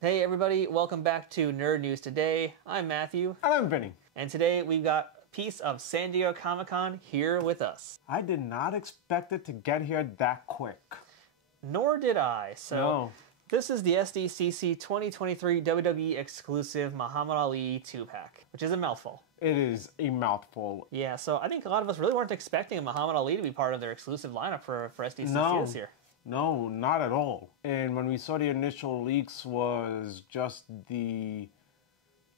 Hey everybody, welcome back to Nerd News Today. I'm Matthew. And I'm Vinny. And today we've got a piece of San Diego Comic-Con here with us. I did not expect it to get here that quick. Nor did I. So No. This is the SDCC 2023 WWE exclusive Muhammad Ali 2-pack, which is a mouthful. It is a mouthful. Yeah, so I think a lot of us really weren't expecting Muhammad Ali to be part of their exclusive lineup for SDCC this year. No, not at all. And when we saw the initial leaks was just the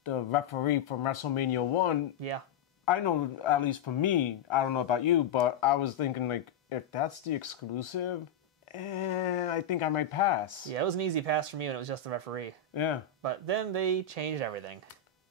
referee from Wrestlemania I. Yeah. I know, at least for me, I don't know about you, but I was thinking, like, if that's the exclusive, I think I might pass. Yeah, it was an easy pass for me when it was just the referee. Yeah. But then they changed everything.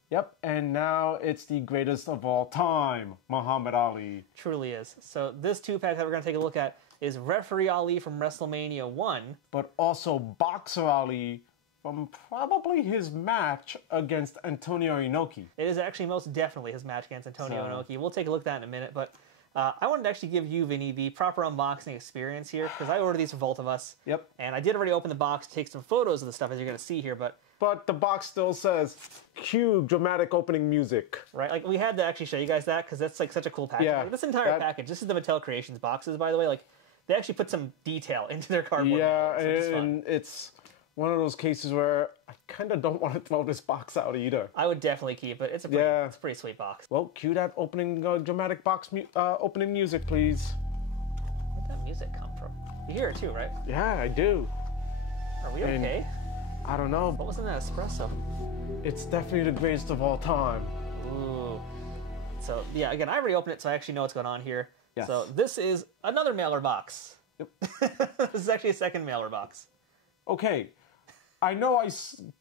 Yep, and now it's the greatest of all time, Muhammad Ali. Truly is. So this 2-pack that we're going to take a look at is Referee Ali from Wrestlemania I. But also Boxer Ali from probably his match against Antonio Inoki. It is actually most definitely his match against Antonio Inoki. We'll take a look at that in a minute, but I wanted to actually give you, Vinny, the proper unboxing experience here, because I ordered these for both of us. Yep. And I did already open the box, take some photos of the stuff, as you're going to see here, but the box still says, cue dramatic opening music. right, like we had to actually show you guys that, because that's like such a cool package. Yeah, Like, this entire package, this is the Mattel Creations boxes, by the way, like they actually put some detail into their cardboard. Yeah, box, which is fun. and it's one of those cases where I kind of don't want to throw this box out either. I would definitely keep it. It's a pretty sweet box. Well, cue that opening dramatic box opening music, please. Where'd that music come from? You hear it too, right? Yeah, I do. Are we okay? I don't know. What was in that espresso? It's definitely the greatest of all time. Ooh. So, yeah, again, I already opened it, so I actually know what's going on here. Yes. So, this is another mailer box. Yep. This is actually a second mailer box. Okay. I know I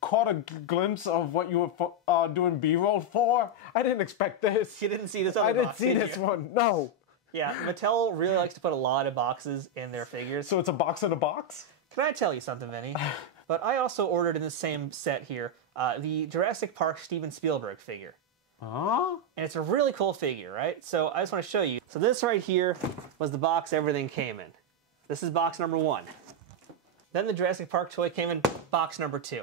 caught a glimpse of what you were doing B-roll for. I didn't expect this. You didn't see this other box, I didn't see this one. No. Yeah, Mattel really likes to put a lot of boxes in their figures. So it's a box in a box? Can I tell you something, Vinny? But I also ordered in the same set here the Jurassic Park Steven Spielberg figure. Huh? And it's a really cool figure, right? So I just want to show you. So this right here was the box everything came in. This is box number 1. Then the Jurassic Park toy came in box number 2.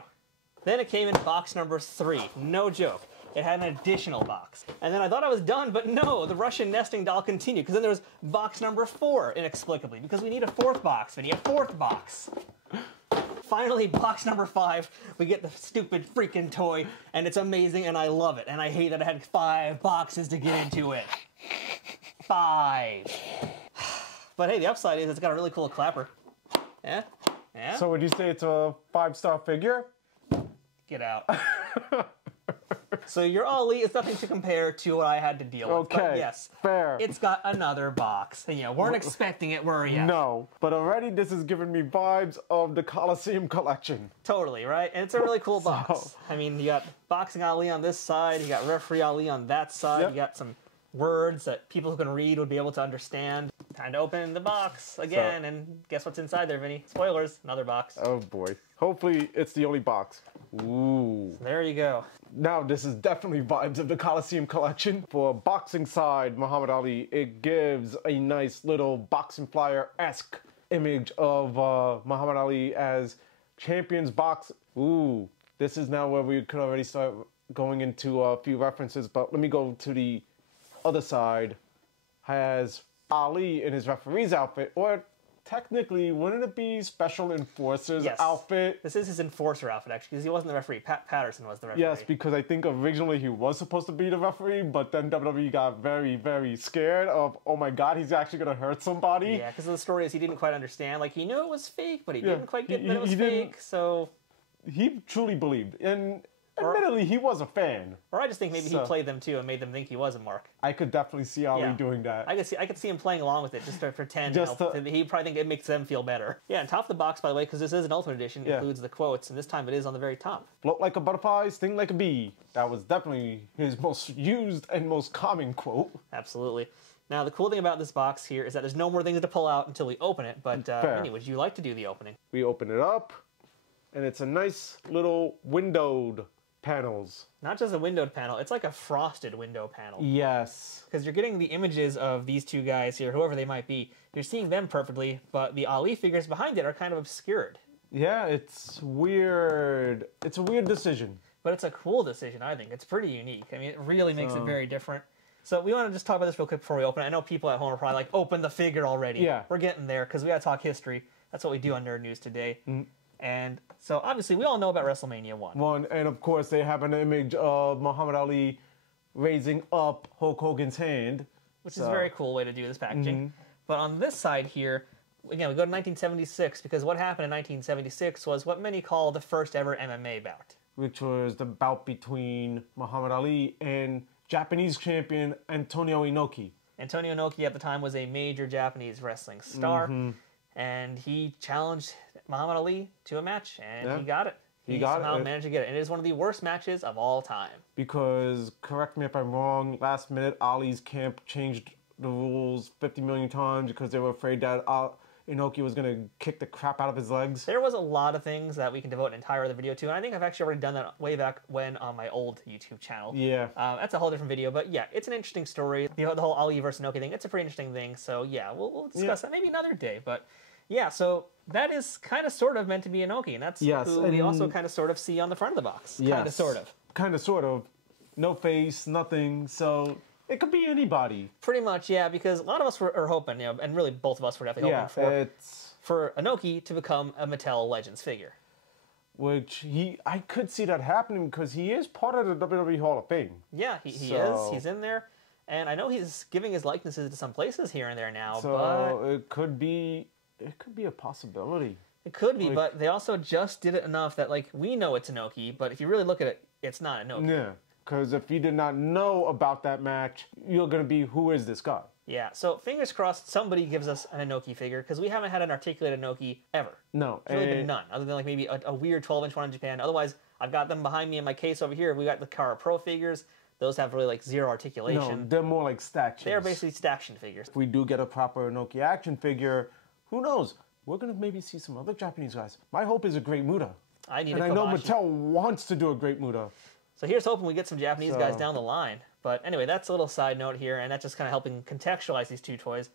Then it came in box number 3. No joke. It had an additional box. And then I thought I was done, but no, the Russian nesting doll continued, because then there was box number 4, inexplicably, because we need a 4th box, Vinny, a 4th box. Finally, box number 5, we get the stupid freaking toy, and it's amazing, and I love it. And I hate that I had 5 boxes to get into it. 5. But hey, the upside is it's got a really cool clapper. Yeah? Yeah? So would you say it's a 5-star figure? Get out. So your Ali is nothing to compare to what I had to deal with. Okay, But yes, fair. It's got another box. And, weren't expecting it, were you? No, but already this is giving me vibes of the Coliseum collection. Totally, right? And it's a really cool box. I mean, you got Boxing Ali on this side, you got Referee Ali on that side, Yep. You got some words that people who can read would be able to understand. Time to open the box again, and guess what's inside there, Vinny? Spoilers, another box. Oh boy. Hopefully it's the only box. Ooh. There you go. Now this is definitely vibes of the Coliseum collection. For boxing side, Muhammad Ali, it gives a nice little boxing flyer-esque image of Muhammad Ali as champions box. Ooh. This is now where we could already start going into a few references, but let me go to the other side. Has Ali in his referee's outfit, or technically, wouldn't it be Special Enforcer's outfit? This is his enforcer outfit, actually, because he wasn't the referee. Pat Patterson was the referee. Yes, because I think originally he was supposed to be the referee, but then WWE got very, very scared of, oh my god, he's actually going to hurt somebody. Yeah, because the story is he didn't quite understand. Like, he knew it was fake, but he didn't quite get that it was fake, so... He truly believed, and admittedly, he was a fan. Or I just think maybe he played them too and made them think he was a mark. I could definitely see Ali doing that. I could see him playing along with it just to pretend. He probably think it makes them feel better. Yeah, and top of the box, by the way, because this is an Ultimate Edition, includes the quotes, and this time it is on the very top. Float like a butterfly, sting like a bee. That was definitely his most used and most common quote. Absolutely. Now, the cool thing about this box here is that there's no more things to pull out until we open it, but Vinny, would you like to do the opening? We open it up, and it's a nice little windowed panels. Not just a windowed panel, it's like a frosted window panel. Yes. Because you're getting the images of these two guys here, whoever they might be. You're seeing them perfectly, but the Ali figures behind it are kind of obscured. Yeah, it's weird. It's a weird decision. But it's a cool decision, I think. It's pretty unique. I mean, it really makes it very different. So we want to just talk about this real quick before we open it. I know people at home are probably like, open the figure already. Yeah. We're getting there because we got to talk history. That's what we do on Nerd News today. And so obviously we all know about Wrestlemania I. And of course they have an image of Muhammad Ali raising up Hulk Hogan's hand. Which is a very cool way to do this packaging. But on this side here, again, we go to 1976 because what happened in 1976 was what many call the first ever MMA bout. Which was the bout between Muhammad Ali and Japanese champion Antonio Inoki. Antonio Inoki at the time was a major Japanese wrestling star. And he challenged Muhammad Ali to a match, and he got it. He somehow managed to get it. And it is one of the worst matches of all time. Because, correct me if I'm wrong, last minute Ali's camp changed the rules 50 million times because they were afraid that Inoki was going to kick the crap out of his legs. There was a lot of things that we can devote an entire other video to, and I think I've actually already done that way back when on my old YouTube channel. Yeah. That's a whole different video, but yeah, it's an interesting story. The whole Ali versus Inoki thing, it's a pretty interesting thing, so yeah, we'll discuss that maybe another day, but yeah, so that is kind of sort of meant to be Inoki, and that's who we also kind of sort of see on the front of the box. Yes. Kind of sort of. Kind of sort of. No face, nothing, so it could be anybody. Pretty much, yeah, because a lot of us are hoping, and really both of us were definitely hoping for Inoki to become a Mattel Legends figure. Which I could see that happening because he is part of the WWE Hall of Fame. Yeah, he is. He's in there. And I know he's giving his likenesses to some places here and there now, but it could be a possibility. It could be, but they also just did it enough that, like, we know it's Inoki, but if you really look at it, it's not Inoki. Yeah, because if you did not know about that match, you're going to be, who is this guy? Yeah, so fingers crossed somebody gives us an Inoki figure, because we haven't had an articulated Inoki ever. No. There's really been none, other than, like, maybe a weird 12-inch one in Japan. Otherwise, I've got them behind me in my case over here. We got the Kara Pro figures. Those have really, like, zero articulation. No, they're more like stactions. They're basically staction figures. If we do get a proper Inoki action figure, who knows? We're going to maybe see some other Japanese guys. My hope is a Great Muta. I know Mattel wants to do a Great Muta. So here's hoping we get some Japanese guys down the line. But anyway, that's a little side note here, and that's just kind of helping contextualize these two toys.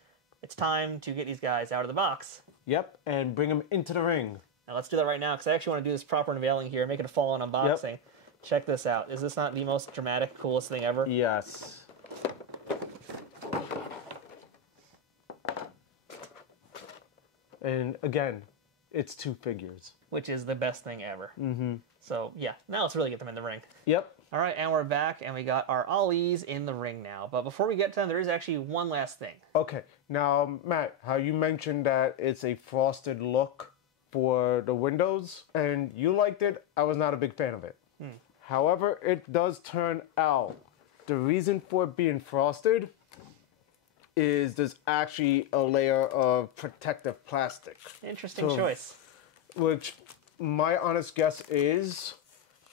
It's time to get these guys out of the box. Yep, and bring them into the ring. Now let's do that right now, because I actually want to do this proper unveiling here, make it a full-on unboxing. Yep. Check this out. Is this not the most dramatic, coolest thing ever? Yes. And again, it's two figures. Which is the best thing ever. So yeah, now let's really get them in the ring. Yep. All right, and we're back, and we got our Alis in the ring now. But before we get to them, there is actually one last thing. Okay. Now, Matt, how you mentioned that it's a frosted look for the windows, and you liked it. I was not a big fan of it. However, it does turn out the reason for it being frosted is there's actually a layer of protective plastic. Interesting choice. Which my honest guess is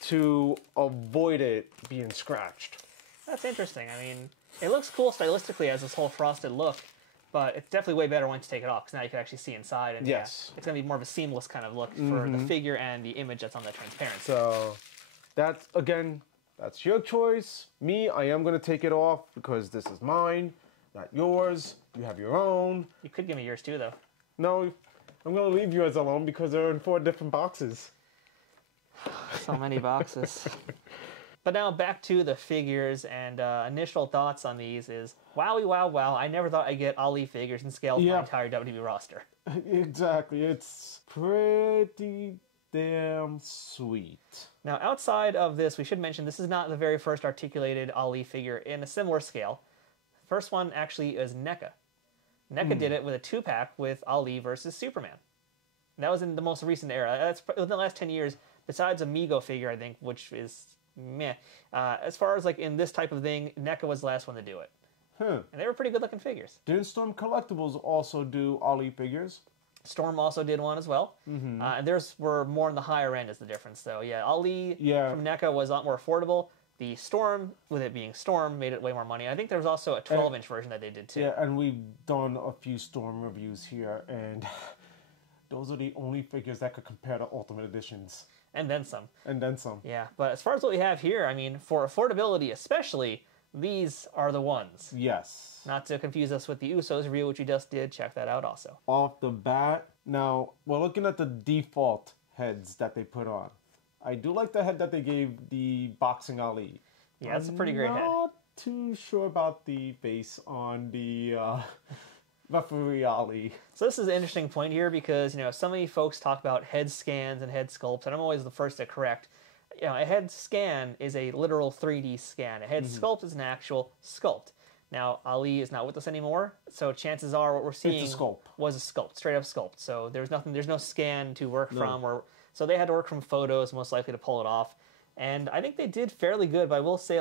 to avoid it being scratched. That's interesting. I mean, it looks cool stylistically as this whole frosted look, but it's definitely way better once you take it off, because now you can actually see inside. And yes. It's going to be more of a seamless kind of look for the figure and the image that's on the transparency. So that's, again, that's your choice. Me, I am going to take it off because this is mine, not yours. You have your own. You could give me yours too, though. No, I'm going to leave yours alone because they're in 4 different boxes. So many boxes. But now back to the figures, and initial thoughts on these is, wowie, wow, wow. I never thought I'd get Ali figures and scale my entire WWE roster. Exactly. It's pretty damn sweet. Now, outside of this, we should mention this is not the very first articulated Ali figure in a similar scale. First one actually is NECA. NECA did it with a 2-pack with Ali versus Superman. That was in the most recent era. That's within the last 10 years, besides Amigo figure, I think, which is meh. As far as like in this type of thing, NECA was the last one to do it. And they were pretty good looking figures. Didn't Storm Collectibles also do Ali figures? Storm also did one as well. And theirs were more on the higher end is the difference, though. Yeah, Ali from NECA was a lot more affordable. The Storm, with it being Storm, made it way more money. I think there was also a 12-inch version that they did, too. Yeah, and we've done a few Storm reviews here, and those are the only figures that could compare to Ultimate Editions. And then some. And then some. Yeah, but as far as what we have here, I mean, for affordability especially, These are the ones. Yes. Not to confuse us with the Usos review, which we just did. Check that out also. Off the bat, now we're looking at the default heads that they put on. I do like the head that they gave the Boxing Ali. Yeah, that's a pretty great head. I'm not too sure about the face on the referee Ali. So this is an interesting point here because, so many folks talk about head scans and head sculpts, and I'm always the first to correct. A head scan is a literal 3D scan. A head sculpt is an actual sculpt. Now, Ali is not with us anymore, so chances are what we're seeing was a sculpt, straight up sculpt. So there's no scan to work from, so they had to work from photos, most likely, to pull it off. And I think they did fairly good, but I will say,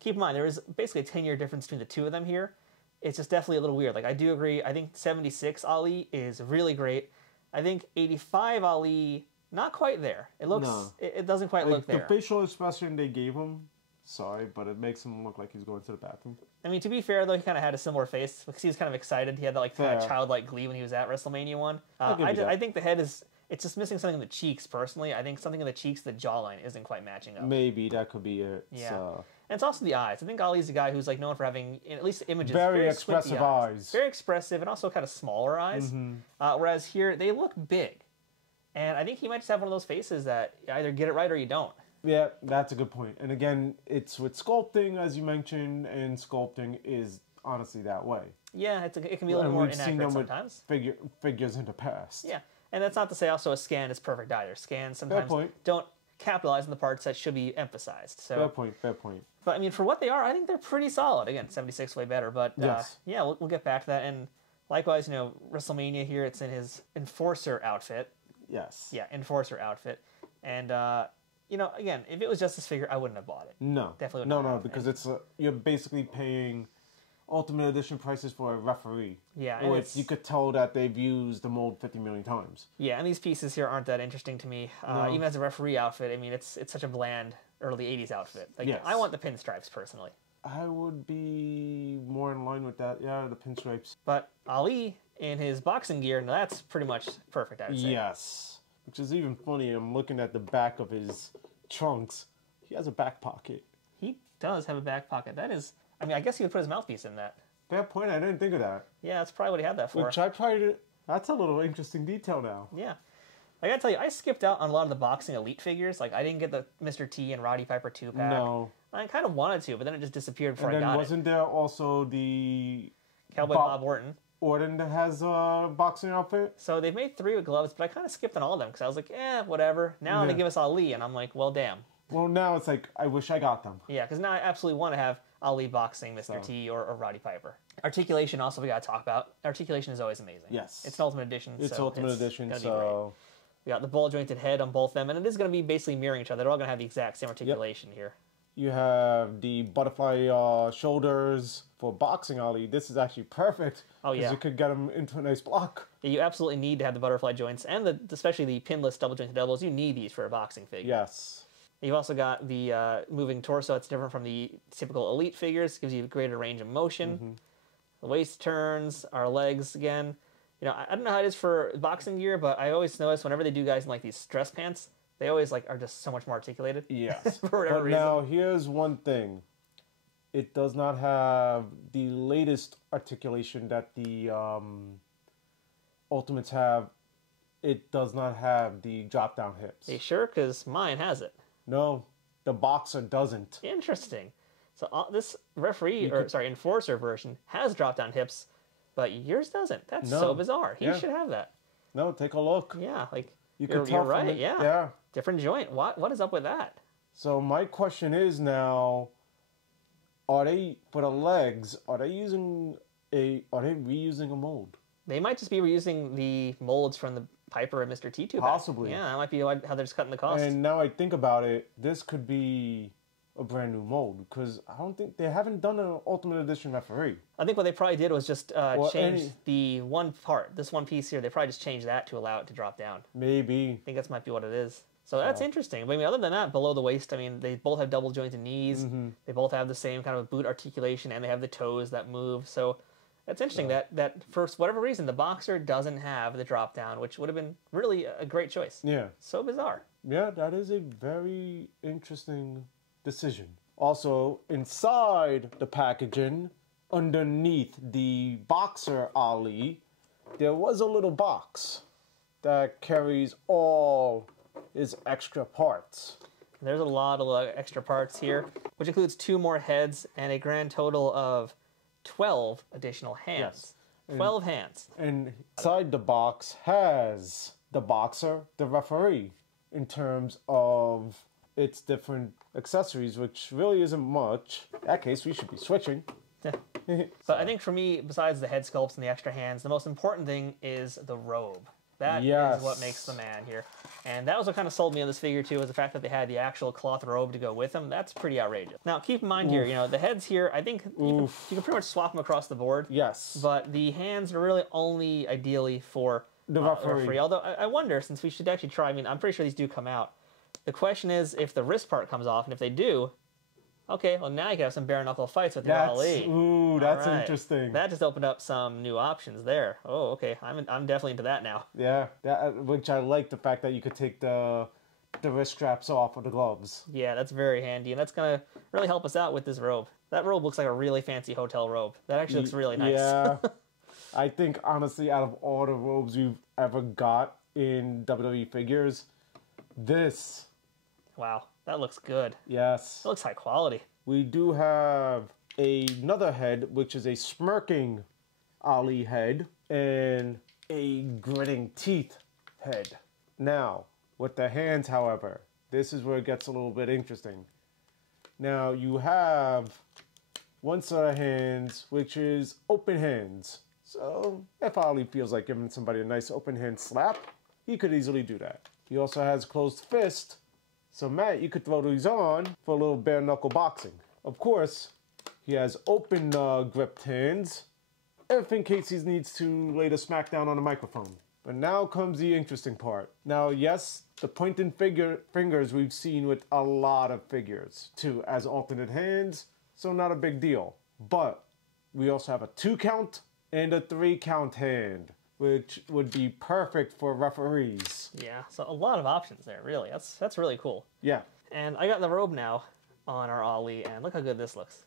keep in mind, there is basically a 10-year difference between the two of them here. It's just definitely a little weird. I do agree, I think 76 Ali is really great. I think 85 Ali, not quite there. It looks, it doesn't quite look there. The facial expression they gave him, sorry, but it makes him look like he's going to the bathroom. I mean, to be fair, though, he kind of had a similar face because he was kind of excited. He had that kind of childlike glee when he was at Wrestlemania I. I think the head is, it's just missing something in the cheeks, personally. I think something in the cheeks, the jawline, isn't quite matching up. Maybe that could be it. Yeah. So. And it's also the eyes. I think Ali's a guy who's known for having, at least images, very expressive eyes. Very expressive and also kind of smaller eyes. Whereas here, they look big. And I think he might just have one of those faces that you either get it right or you don't. Yeah, that's a good point. And again, it's with sculpting, as you mentioned, and sculpting is honestly that way. Yeah, it can be a little more inaccurate sometimes. Figures in the past. Yeah, and that's not to say also a scan is perfect either. Scans sometimes don't capitalize on the parts that should be emphasized. So fair point. But I mean, for what they are, I think they're pretty solid. Again, 76 way better, but yes. Yeah, we'll get back to that. And likewise, Wrestlemania here, it's in his Enforcer outfit. Yes. Yeah, Enforcer outfit. And, again, if it was just this figure, I wouldn't have bought it. No. Definitely wouldn't have. No, because you're basically paying Ultimate Edition prices for a referee. Yeah. And you could tell that they've used the mold 50 million times. Yeah, and these pieces here aren't that interesting to me. No. Even as a referee outfit, I mean, it's such a bland early 80s outfit. Yes. I want the pinstripes, personally. I would be more in line with that. Yeah, the pinstripes. But Ali, in his boxing gear, now that's pretty much perfect, I would say. Yes. Which is even funny. I'm looking at the back of his trunks. He has a back pocket. He does have a back pocket. That is... I mean, I guess he would put his mouthpiece in that. Fair point. I didn't think of that. Yeah, that's probably what he had that for. Which that's a little interesting detail now. Yeah. I gotta tell you, I skipped out on a lot of the boxing elite figures. I didn't get the Mr. T and Roddy Piper 2-pack. No. I kind of wanted to, but then it just disappeared before I got it. And then wasn't there also the... Cowboy Bob Orton. Orton that has a boxing outfit? So they've made 3 with gloves, but I kind of skipped on all of them because I was like, whatever. Now they give us Ali, and I'm like, well, damn. Well, now it's like, I wish I got them. Yeah, because now I absolutely want to have Ali boxing Mr. T or Roddy Piper. Articulation also we got to talk about. Articulation is always amazing. Yes. It's an Ultimate Edition. It's Ultimate Edition, so... We got the ball jointed head on both of them, and it is going to be basically mirroring each other. They're all going to have the exact same articulation here. You have the butterfly shoulders for boxing Ali. This is actually perfect. Oh, yeah. Because you could get them into a nice block. Yeah, you absolutely need to have the butterfly joints, and especially the pinless double jointed elbows. You need these for a boxing figure. Yes. You've also got the moving torso. It's different from the typical elite figures. Gives you a greater range of motion. The waist turns, our legs again. I don't know how it is for boxing gear, but I always notice whenever they do guys in these dress pants, they always are just so much more articulated. Yes. For whatever reason. Now here's one thing. It does not have the latest articulation that the Ultimates have. It does not have the drop down hips. Are you sure? Because mine has it. No, the Boxer doesn't. Interesting. So this Enforcer version has drop down hips, but yours doesn't. That's so bizarre. He should have that. No, take a look. Yeah, you're right. Yeah. Different joint. What is up with that? So my question is now, for the legs, are they reusing a mold? They might just be reusing the molds from the Piper and Mr. T2 Possibly. Yeah, that might be how they're just cutting the cost. And now I think about it, this could be a brand new mold, because I don't think they haven't done an Ultimate Edition referee. I think what they probably did was just change the one part, this one piece here. They probably just changed that to allow it to drop down. Maybe. I think that might be what it is. So that's interesting. But other than that, below the waist, they both have double jointed knees. They both have the same kind of boot articulation, and they have the toes that move. So that's interesting that for whatever reason, the Boxer doesn't have the drop down, which would have been really a great choice. Yeah. So bizarre. Yeah, that is a very interesting decision. Also, inside the packaging, underneath the boxer Ali, there was a little box that carries all his extra parts. There's a lot of extra parts here, which includes 2 more heads and a grand total of 12 additional hands. Yes. 12 hands. And inside the box has the boxer, the referee, in terms of its different accessories, which really isn't much. In that case, we should be switching. Yeah. But I think for me, besides the head sculpts and the extra hands, the most important thing is the robe. That is what makes the man here. And that was what kind of sold me on this figure too, was the fact that they had the actual cloth robe to go with them. That's pretty outrageous. Now, keep in mind here, you know, the heads here, I think you can pretty much swap them across the board. Yes. But the hands are really only ideally for the referee. Although I wonder, since we should actually try, I mean, I'm pretty sure these do come out. The question is if the wrist part comes off, and if they do, okay, well now you can have some bare knuckle fights with your Ali. Ooh, that's interesting. That just opened up some new options there. Oh, okay, I'm definitely into that now. Yeah, which I like the fact that you could take the wrist straps off of the gloves. Yeah, that's very handy, and that's gonna really help us out with this robe. That robe looks like a really fancy hotel robe. That actually looks really nice. Yeah, I think honestly, out of all the robes we've ever got in WWE figures, this. Wow, that looks good. Yes. It looks high quality. We do have another head, which is a smirking Ali head and a gritting teeth head. Now, with the hands, however, this is where it gets a little bit interesting. Now, you have one set of hands, which is open hands. So, if Ali feels like giving somebody a nice open hand slap, he could easily do that. He also has closed fist. So, Matt, you could throw these on for a little bare knuckle boxing. Of course, he has open gripped hands, if in case he needs to lay the smackdown on the microphone. But now comes the interesting part. Now, yes, the pointing fingers we've seen with a lot of figures, too, as alternate hands, so not a big deal. But we also have a 2 count and a 3 count hand, which would be perfect for referees. Yeah, so a lot of options there, really. That's really cool. Yeah. And I got the robe now on our Ali, and look how good this looks.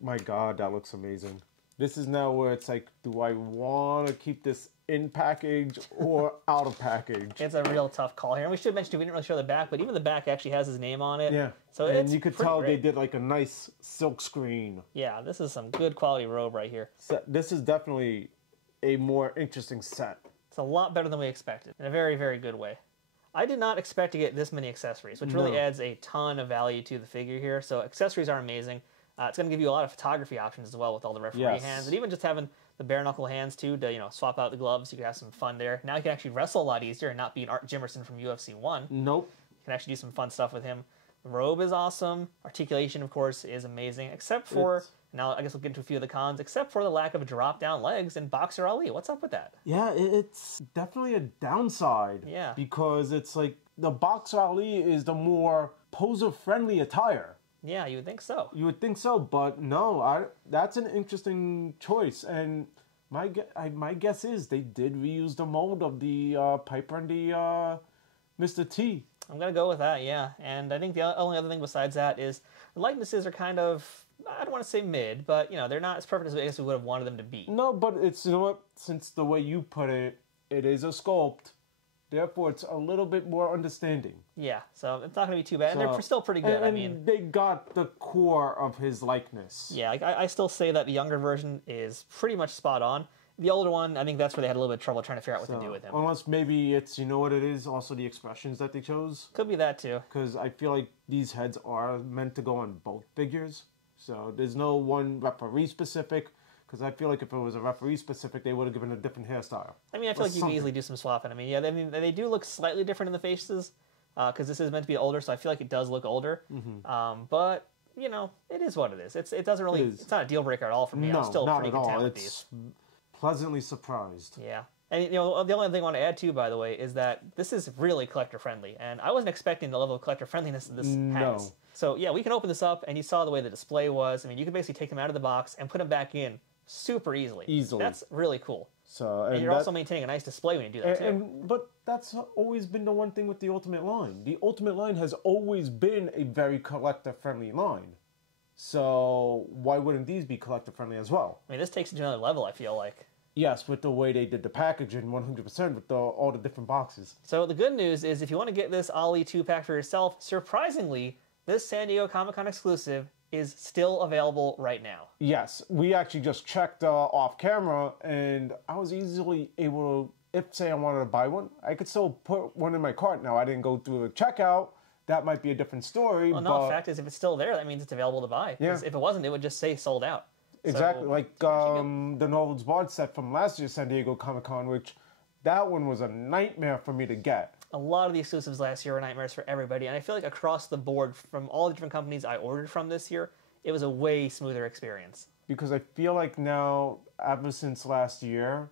My God, that looks amazing. This is now where it's like, do I want to keep this in package or out of package? It's a real tough call here. And we should mention, too, we didn't really show the back, but even the back actually has his name on it. Yeah. So and it's you could tell they did like a nice silk screen. Yeah, this is some good quality robe right here. So this is definitely a more interesting set. It's a lot better than we expected, in a very, very good way. I did not expect to get this many accessories, which really adds a ton of value to the figure here. So accessories are amazing. It's going to give you a lot of photography options as well with all the referee hands. And even just having the bare knuckle hands too to, you know, swap out the gloves. You can have some fun there. Now you can actually wrestle a lot easier and not be an Art Jimerson from UFC 1. Nope. You can actually do some fun stuff with him. The robe is awesome. Articulation, of course, is amazing. Except for, now I guess we'll get into a few of the cons, except for the lack of drop-down legs in Boxer Ali. What's up with that? Yeah, it's definitely a downside. Yeah. Because it's like, the Boxer Ali is the more poser-friendly attire. Yeah, you would think so. You would think so, but no, that's an interesting choice. And my guess is they did reuse the mold of the Piper and the Mr. T. I'm going to go with that, yeah. And I think the only other thing besides that is the likenesses are kind of, I don't want to say mid, but, you know, they're not as perfect as I guess we would have wanted them to be. No, but it's, you know what, since the way you put it, it is a sculpt. Therefore, it's a little bit more understanding. Yeah, so it's not going to be too bad. And they're still pretty good. I mean, they got the core of his likeness. Yeah, like, I still say that the younger version is pretty much spot on. The older one, I think that's where they had a little bit of trouble trying to figure out what to do with him. Unless maybe it's, you know what it is, also the expressions that they chose. Could be that too. Because I feel like these heads are meant to go on both figures. So there's no one referee specific. Because I feel like if it was a referee specific, they would have given a different hairstyle. I mean, I feel like you can easily do some swapping. I mean, yeah, they do look slightly different in the faces. Because this is meant to be older, so I feel like it does look older. Mm-hmm. But, you know, it is what it is. It doesn't really, it's not a deal breaker at all for me. I'm still pretty content with these. Pleasantly surprised. Yeah. And, you know, the only thing I want to add, too, by the way, is that this is really collector-friendly. And I wasn't expecting the level of collector-friendliness that this has. So, yeah, we can open this up, and you saw the way the display was. I mean, you can basically take them out of the box and put them back in super easily. That's really cool. So, and you're also maintaining a nice display when you do that, too. But that's always been the one thing with the Ultimate line. The Ultimate line has always been a very collector-friendly line. So why wouldn't these be collector friendly as well? I mean, this takes it to another level, I feel like. Yes, with the way they did the packaging, 100% with all the different boxes. So the good news is if you want to get this Ali 2-pack for yourself, surprisingly, this San Diego Comic-Con exclusive is still available right now. Yes, we actually just checked off camera, and I was easily able to, if say I wanted to buy one, I could still put one in my cart. Now, I didn't go through the checkout. That might be a different story. Well, no, the fact is, if it's still there, that means it's available to buy. Yeah. If it wasn't, it would just say sold out. Exactly, So, like the Nolan's Bard set from last year's San Diego Comic-Con, which that one was a nightmare for me to get. A lot of the exclusives last year were nightmares for everybody, and I feel like across the board, from all the different companies I ordered from this year, it was a way smoother experience. Because I feel like now, ever since last year,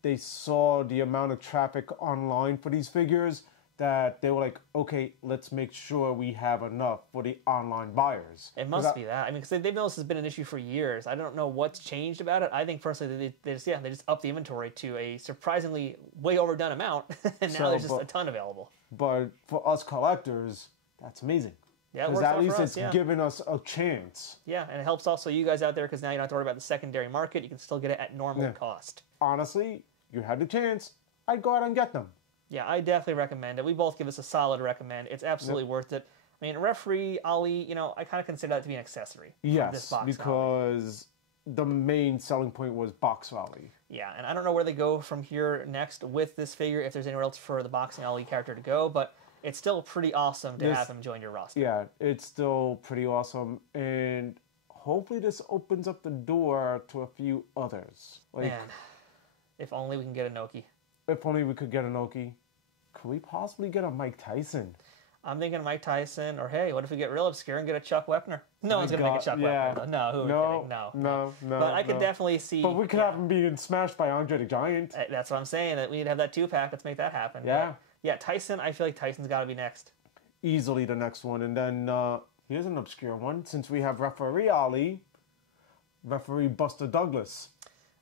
they saw the amount of traffic online for these figures that they were like, okay, let's make sure we have enough for the online buyers. It must be that. I mean, because they've noticed it's been an issue for years. I don't know what's changed about it. I think personally they just upped the inventory to a surprisingly way overdone amount, and now there's just a ton available. But for us collectors, that's amazing. Yeah, because at least it's giving us a chance. Yeah, and it helps also you guys out there because now you don't have to worry about the secondary market. You can still get it at normal cost. Honestly, you had the chance, I'd go out and get them. Yeah, I definitely recommend it. We both give us a solid recommend. It's absolutely worth it. I mean, Referee Ali, you know, I kind of consider that to be an accessory. Yes, this box because the main selling point was Box Ali. Yeah, and I don't know where they go from here next with this figure, if there's anywhere else for the Boxing Ali character to go, but it's still pretty awesome to have him join your roster. Yeah, it's still pretty awesome, and hopefully this opens up the door to a few others. Like, man, if only we can get Inoki. If only we could get Inoki. Could we possibly get a Mike Tyson? I'm thinking Mike Tyson, or hey, what if we get real obscure and get a Chuck Wepner? No one's going to make a Chuck Wepner, though. No, who are we kidding? No. But I could definitely see... But we could have him being smashed by Andre the Giant. That's what I'm saying, that we need to have that 2-pack. Let's make that happen. Yeah. But, yeah, Tyson, I feel like Tyson's got to be next. Easily the next one. And then here's an obscure one. Since we have Referee Ali, Referee Buster Douglas.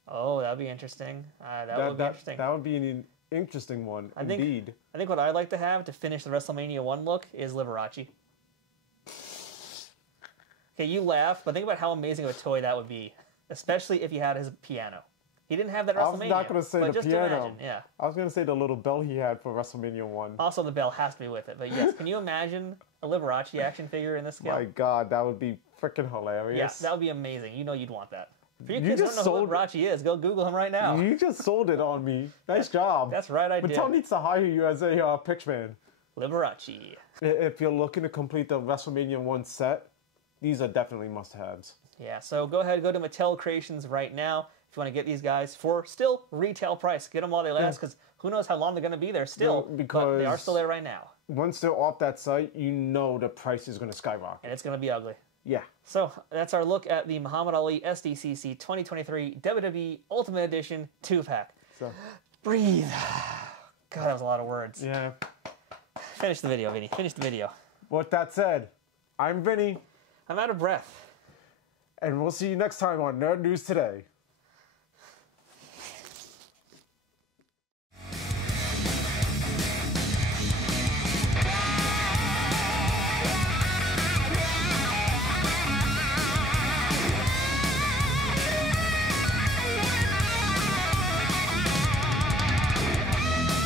Oh, that would be interesting. That would be interesting. That would be an interesting one, indeed. I think what I'd like to have to finish the Wrestlemania I look is Liberace. Okay, you laugh, but think about how amazing of a toy that would be, especially if he had his piano. He didn't have that at WrestleMania. I was not going to say the piano. Imagine, yeah. I was going to say the little bell he had for WrestleMania 1. Also, the bell has to be with it. But yes, can you imagine a Liberace action figure in this scale? My God, that would be freaking hilarious. Yeah, that would be amazing. You know you'd want that. If you kids don't know who Liberace is, go Google him right now. You just sold it on me. Nice job. That's right, I did. Mattel needs to hire you as a pitch man. Liberace. If you're looking to complete the WrestleMania 1 set, these are definitely must-haves. Yeah, so go ahead, go to Mattel Creations right now if you want to get these guys for still retail price. Get them while they last, because who knows how long they're going to be there still, but they are still there right now. Once they're off that site, you know the price is going to skyrocket. And it's going to be ugly. Yeah. So that's our look at the Muhammad Ali SDCC 2023 WWE Ultimate Edition 2-pack. So, breathe. God, that was a lot of words. Yeah. Finish the video, Vinny. Finish the video. With that said, I'm Vinny. I'm out of breath. And we'll see you next time on Nerd News Today.